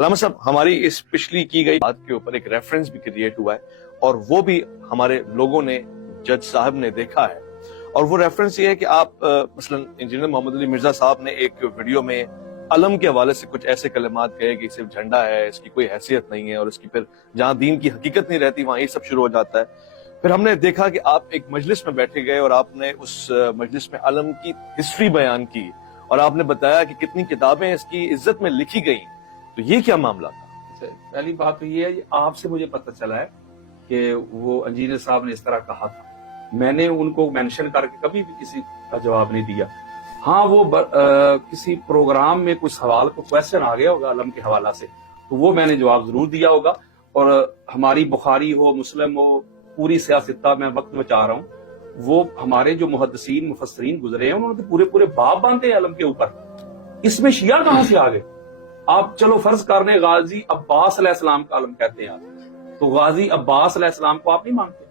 علامہ صاحب، ہماری اس پچھلی کی گئی بات کے اوپر ایک ریفرنس بھی کریٹ ہوا ہے اور وہ بھی ہمارے لوگوں نے، جج صاحب نے دیکھا ہے، اور وہ ریفرنس یہ ہے کہ آپ مثلا انجینئر محمد علی مرزا صاحب نے ایک ویڈیو میں علم کے حوالے سے کچھ ایسے کلمات کہے کہ صرف جھنڈا ہے، اس کی کوئی حیثیت نہیں ہے، اور اس کی پھر جہاں دین کی حقیقت نہیں رہتی وہاں یہ سب شروع ہو جاتا ہے۔ پھر ہم نے دیکھا کہ آپ ایک مجلس میں بیٹھے گئے اور آپ نے اس مجلس میں علم کی ہسٹری بیان کی اور آپ نے بتایا کہ کتنی کتابیں اس کی عزت میں لکھی گئیں۔ تو یہ کیا معاملہ تھا؟ پہلی بات تو یہ ہے، آپ سے مجھے پتہ چلا ہے کہ وہ انجینئر صاحب نے اس طرح کہا تھا۔ میں نے ان کو مینشن کر کے کبھی بھی کسی کا جواب نہیں دیا۔ ہاں، وہ کسی پروگرام میں کوئی سوال کو کویسچن آ گیا ہوگا علم کے حوالہ سے، تو وہ میں نے جواب ضرور دیا ہوگا۔ اور ہماری بخاری ہو، مسلم ہو، پوری سیاستہ، میں وقت بچا رہا ہوں، وہ ہمارے جو محدثین مفسرین گزرے ہیں انہوں نے پورے پورے باب باندھے ہیں علم کے اوپر۔ اس میں شیعہ کہاں سے آ گئے؟ آپ چلو فرض کر لیں غازی عباس علیہ السلام کا علم کہتے ہیں آپ، تو غازی عباس علیہ السلام کو آپ نہیں مانتے؟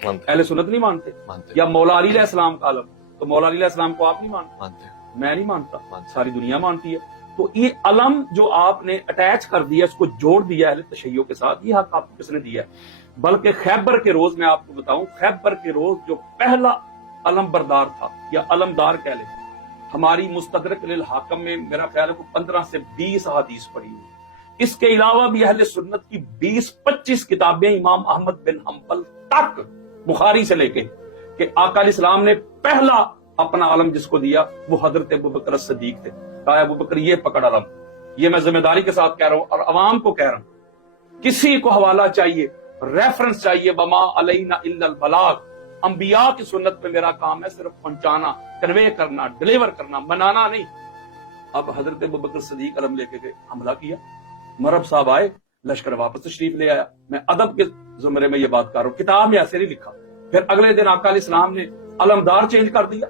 اہل سنت نہیں مانتے؟ یا مولا علی علیہ السلام کا علم، تو مولا علی علیہ السلام کو آپ نہیں مانتے؟ میں نہیں مانتا، ساری دنیا مانتی ہے۔ تو یہ علم جو آپ نے اٹیچ کر دیا، اس کو جوڑ دیا اہل تشیع کے ساتھ، یہ حق آپ کو کس نے دیا ہے؟ بلکہ خیبر کے روز میں آپ کو بتاؤں، خیبر کے روز جو پہلا علم بردار تھا یا علمدار کہہ لیں، ہماری مستدرک للحاکم میں میرا خیال ہے کہ 15 سے 20 احادیث پڑھی ہوئی۔ اس کے علاوہ بھی اہل سنت کی 20-25 کتابیں امام احمد بن حنبل تک، بخاری سے لے کے، کہ آقا علیہ السلام نے پہلا اپنا علم جس کو دیا وہ حضرت ابوبکر صدیق تھے۔ کہا ابوبکر یہ پکڑ علم، یہ میں ذمہ داری کے ساتھ کہہ رہا ہوں اور عوام کو کہہ رہا ہوں، کسی کو حوالہ چاہیے، ریفرنس چاہیے، وما علینا الا البلاغ، انبیاء کی سنت پہ میرا کام ہے صرف پہنچانا، کنوے کرنا، ڈلیور کرنا، منانا نہیں۔ اب حضرت ابوبکر صدیق علم لے کے گئے، حملہ کیا، مرب صاحب آئے، لشکر واپس تشریف لے آیا۔ میں ادب کے زمرے میں یہ بات کر رہا ہوں، کتاب میں ایسے نہیں لکھا۔ پھر اگلے دن آقا علیہ السلام نے علمدار چینج کر دیا،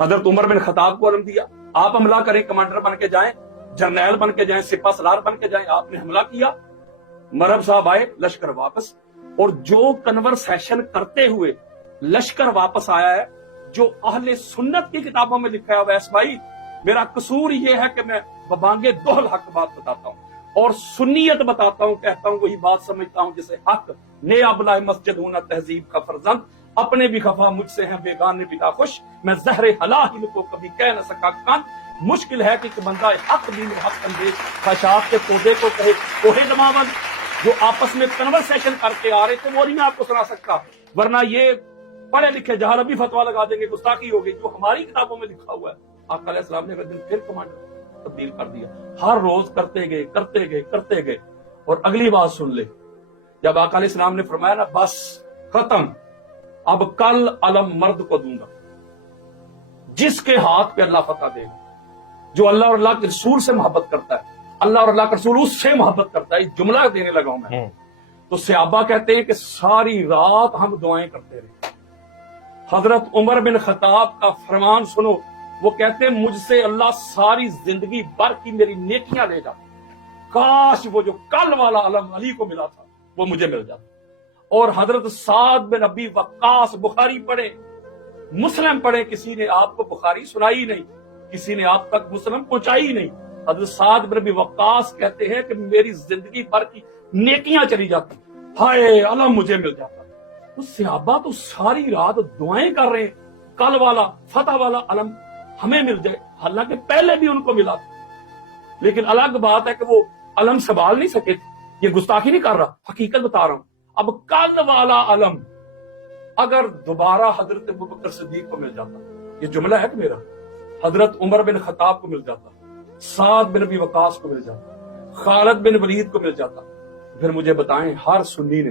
حضرت عمر بن خطاب کو علم دیا، آپ حملہ کریں، کمانڈر بن کے جائیں، جرنیل بن کے جائیں، سپہ سالار بن کے جائیں، آپ نے حملہ کیا، مرب صاحب آئے، لشکر واپس۔ اور جو کنورسیشن کرتے ہوئے لشکر واپس آیا ہے، جو اہل سنت کی کتابوں میں لکھا ہے، ویس بھائی میرا قصور یہ ہے کہ میں ببانگے دوہل حق بات بتاتا ہوں اور سنیت بتاتا ہوں، کہتا ہوں وہی بات سمجھتا ہوں جسے حق نے ابلہ مسجد ہونا تہذیب کا فرزند، اپنے بھی خفا مجھ سے ہیں بیگانے پتا خوش، میں زہر حلاہل کو کبھی کہہ نہ سکا کن۔ مشکل ہے کہ بندہ حق دین حق اندیش خشاک کے پودے کو کہے کوہ دماوند، جو آپس میں کنورسیشن کر کے آ رہے تھے وہ نہیں میں آپ کو سنا سکتا، ورنہ یہ پڑھے لکھے جہاں بھی فتوا لگا دیں گے، گستاخی ہوگی جو ہماری کتابوں میں لکھا ہوا ہے۔ آقا علیہ السلام نے اگلے دن پھر کمانڈر تبدیل کر دیا، ہر روز کرتے گئے کرتے گئے کرتے گئے۔ اور اگلی بات سن لے، جب آقا علیہ السلام نے فرمایا نا بس ختم، اب کل علم مرد کو دوں گا جس کے ہاتھ پہ اللہ فتح دے گا، جو اللہ اور اللہ کے رسول سے محبت کرتا ہے، اللہ اور اللہ کا رسول اس سے محبت کرتا ہے۔ جملہ دینے لگا ہوں میں، تو صحابہ کہتے ہیں کہ ساری رات ہم دعائیں کرتے رہے۔ حضرت عمر بن خطاب کا فرمان سنو، وہ کہتے ہیں مجھ سے اللہ ساری زندگی بھر کی میری نیکیاں لے جاتا، کاش وہ جو کل والا علم علی کو ملا تھا وہ مجھے مل جاتا۔ اور حضرت سعد بن ابی وقاص، بخاری پڑھے، مسلم پڑھے، کسی نے آپ کو بخاری سنائی نہیں، کسی نے آپ تک مسلم پہنچائی نہیں۔ حضرت سعد بن ابی وقاص کہتے ہیں کہ میری زندگی بھر کی نیکیاں چلی جاتی، ہائے علم مجھے مل جاتا۔ تو صحابہ تو ساری رات دعائیں کر رہے ہیں کل والا فتح والا علم ہمیں مل جائے، حالانکہ پہلے بھی ان کو ملا تھا۔ لیکن الگ بات ہے کہ وہ علم سنبھال نہیں سکے تھے۔ یہ گستاخی نہیں کر رہا، حقیقت بتا رہا ہوں۔ اب کل والا علم اگر دوبارہ حضرت ابوبکر صدیق کو مل جاتا، یہ جملہ ہے کہ میرا، حضرت عمر بن خطاب کو مل جاتا، سعد بن ابی وقاص کو مل جاتا، خالد بن ولید کو مل جاتا، پھر مجھے بتائیں ہر سنی نے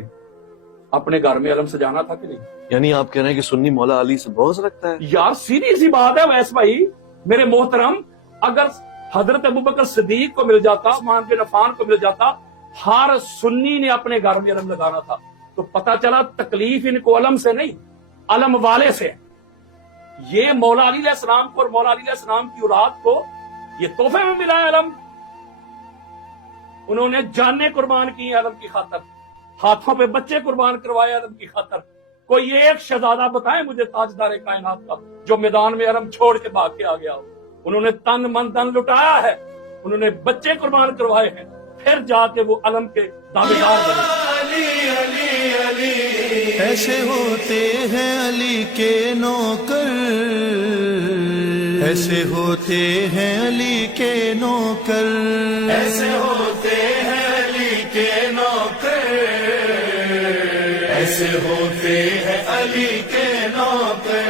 اپنے گھر میں علم سجانا تھا کہ نہیں؟ یعنی آپ کہہ رہے ہیں کہ سنی مولا علی سے بغض رکھتا ہے؟ یار سیدھی سی بات ہے ویس بھائی میرے محترم، اگر حضرت ابوبکر صدیق کو مل جاتا، عثمان بن عفان کو مل جاتا، ہر سنی نے اپنے گھر میں علم لگانا تھا، تو پتہ چلا تکلیف ان کو علم سے نہیں، علم والے سے۔ یہ مولا علی علیہ السلام کو اور مولا علی علیہ السلام کی اولاد کو یہ تحفے میں ملا ہے علم، انہوں نے جانیں قربان کی علم کی خاطر، ہاتھوں پہ بچے قربان کروائے علم کی خاطر۔ کوئی ایک شہزادہ بتائیں مجھے تاجدار کائنات کا جو میدان میں علم چھوڑ کے بھاگ کے آ گیا ہو۔ انہوں نے تن من دن لٹایا ہے، انہوں نے بچے قربان کروائے ہیں، پھر جا کے وہ علم کے دعویدار بنے. ایسے ہوتے ہیں علی کے نوکر، ایسے ہوتے ہیں علی کے نوکر، ایسے ہوتے ہیں علی کے نوکر، ایسے ہوتے ہیں علی کے نوکر.